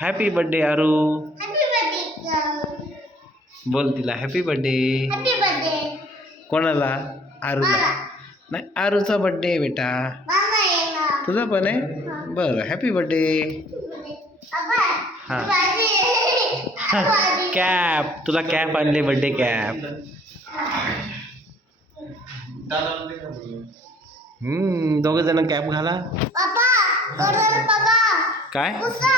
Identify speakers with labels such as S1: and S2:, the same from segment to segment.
S1: Happy birthday Aru
S2: happy birthday
S1: बोल तिला happy birthday
S2: happy birthday
S1: कोणाला? आरूला नाही आरूचा बर्थडे आहे बेटा. तुझा पण आहे? बरं हॅपी बर्थडे हा. कॅप तुला कॅप आणले बर्थडे कॅप हम्म दोघे जण कॅप घाला.
S2: पापा कलर बघा
S1: काय?
S2: पुसा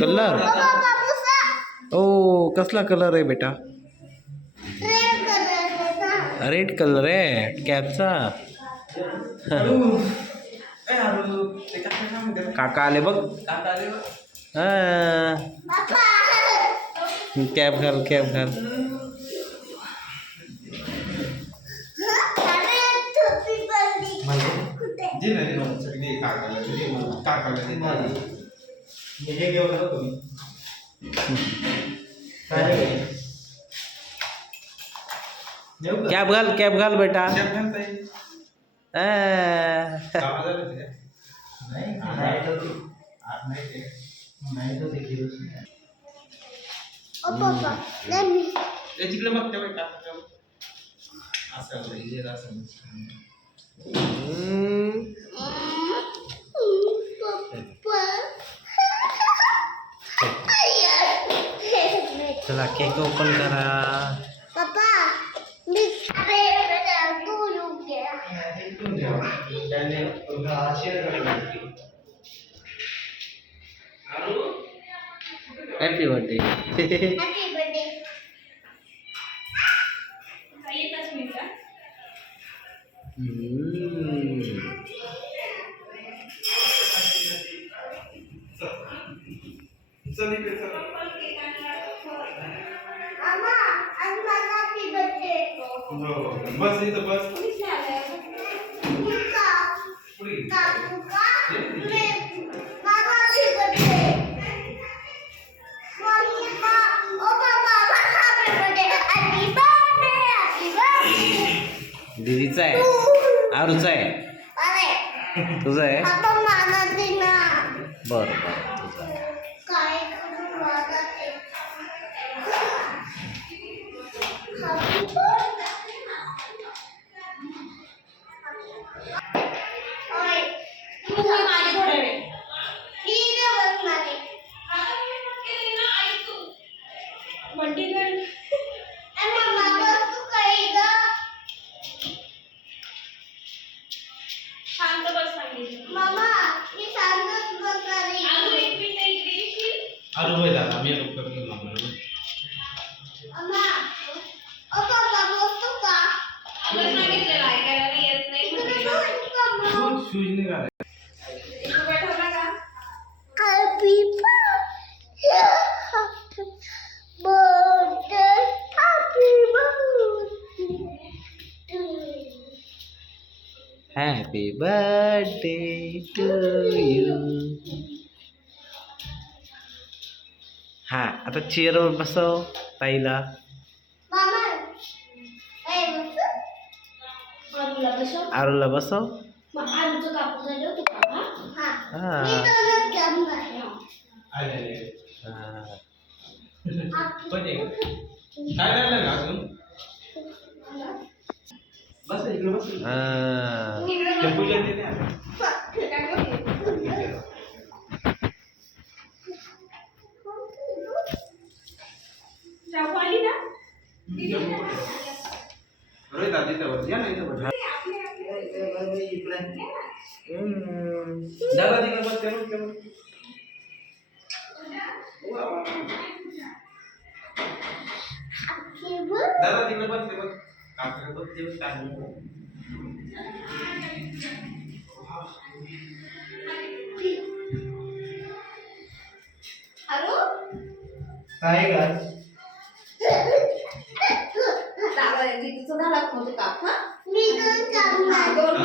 S1: कलर
S2: बाबा पुसा
S1: ओ कसला कलर आहे बेटा?
S2: रेड कलर होता
S1: रेड कलर आहे. कॅपचा काका आले बघ. हा.
S2: पापा
S1: कॅप घाल कॅप घाल
S2: अरे टोपी पडली कुठे
S1: कॅप घाल कॅप घाल बेटा। हा.
S2: ओ पापा let me
S3: तिकडे बघते बेटा?
S1: हम्म. चला केक ओपन करा.
S2: पप्पा मी अरे तू येऊ गया
S1: happy birthday
S2: happy birthday happy birthday
S1: दीदीचा आहे. आरूचा आहे.
S2: अरे.
S1: तुझा आहे?
S2: पापा मला दे ना
S1: बरं बरं. हॅपी बर्थडे टू यू हा आता चेअरवर बसव ताईला?
S4: आरूला बसव. हा?
S3: बस इकडे बस
S1: हा.
S3: ते पूजा ते नाही आलं.
S4: चाकू आली ना
S3: रोहित दादा इथं बस. या ना इथं बस.
S1: हम्म.
S3: दादा तिकडे बस ते बस, ते बस.
S2: Happy birthday.
S3: दादा तिकडे बस ते काय बोलू?
S4: आरू
S3: काय का
S4: दादा दीदीचं झाला होतं काप हा?
S2: मी दोन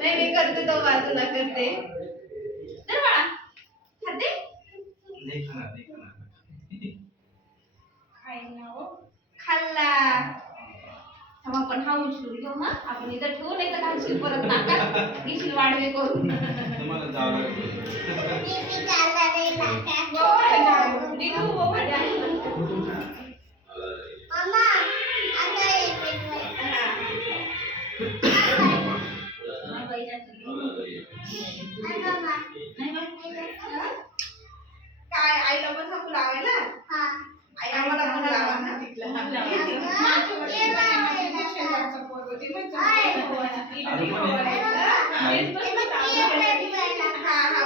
S2: नाही
S4: मी करते तो बाजूला करते. हो? आपण हा उचलून घेऊ हा? आपण इथं ठेवू नाही तर घालशील परत नाका. घेशील वाढवे करून.
S2: तुम्हाला जावं लागेल.
S4: आईला पण सांगू लावायला? आई आम्हाला पण लावा ना तिला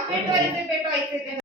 S4: पेटवायचे पेटवायचे.